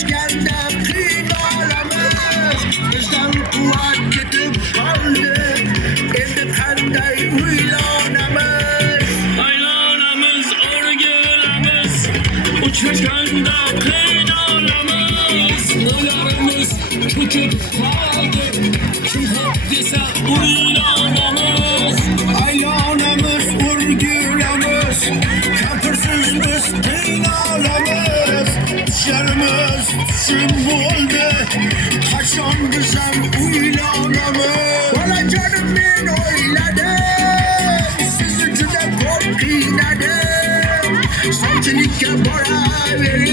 Uçuşkanda kıymalamız bizden kuvvet gidip kaldı. Endi qanday uylanamız? Aylanamız, o'rgilamiz, uchrashganda qiynalamiz. Uylarimiz cho'kib qoldi, kim haq desa uylanamiz. Aylanamız, o'rgilamiz, kampirsiz biz qiynalamiz. Tusharimiz tushim bo'ldi, qachon bizam uylanamiz? Bolajonim men o'yladim, sizni juda ko'p qiynadim. Sovchilikka boravering,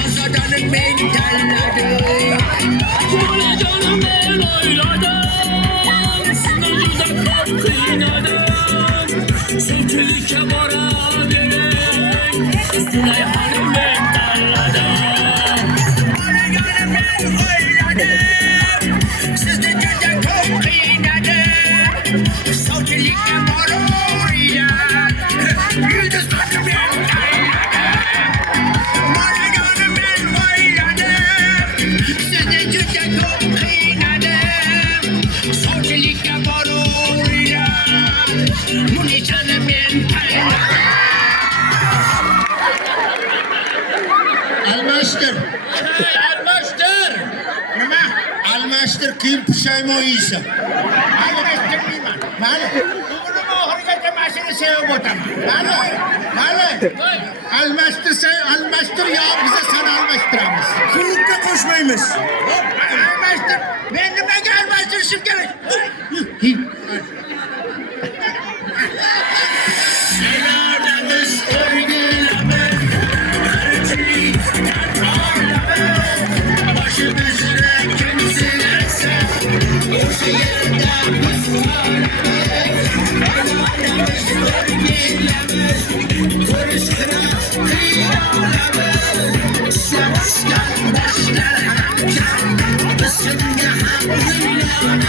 Ozodani men tanladim. Bolajonim men o'yladim, sizni juda ko'p qiynadim. Sovchilikka boravering, Zulayxoni men tanladim. Bolajonim men o'yladim, sizni juda ko'p qiynadim. Sovchilikka boravering, Yulduzlarni men tanladim. Bolajonim men o'yladim, sizni juda ko'p qiynadim. Sovchilikka boravering, Munechani men tanladim. Almashtir. Almashtir. Nima? Almashtir, keyin pushaymon yeysan. Almashtirmayman. Mayli. Umrim oxirigacha mashina sevib o'taman. Mayli. Almashtirsang almashtir, yo biza seni almashtiramiz. Sulukka qo'shmaymiz. Almashtir. Men nimaga almashtirishim kerak? Aylanamiz, o'rgilamiz, qarichilik takrorlamiz. Boshimizni kim silasa, o'sha yerda biz qolamiz. Aylanamiz, o'rgilamiz, ko'rishtirib qiynalamiz. Ishlashgan boshlar ham kam, biz shunga ham uylanamiz.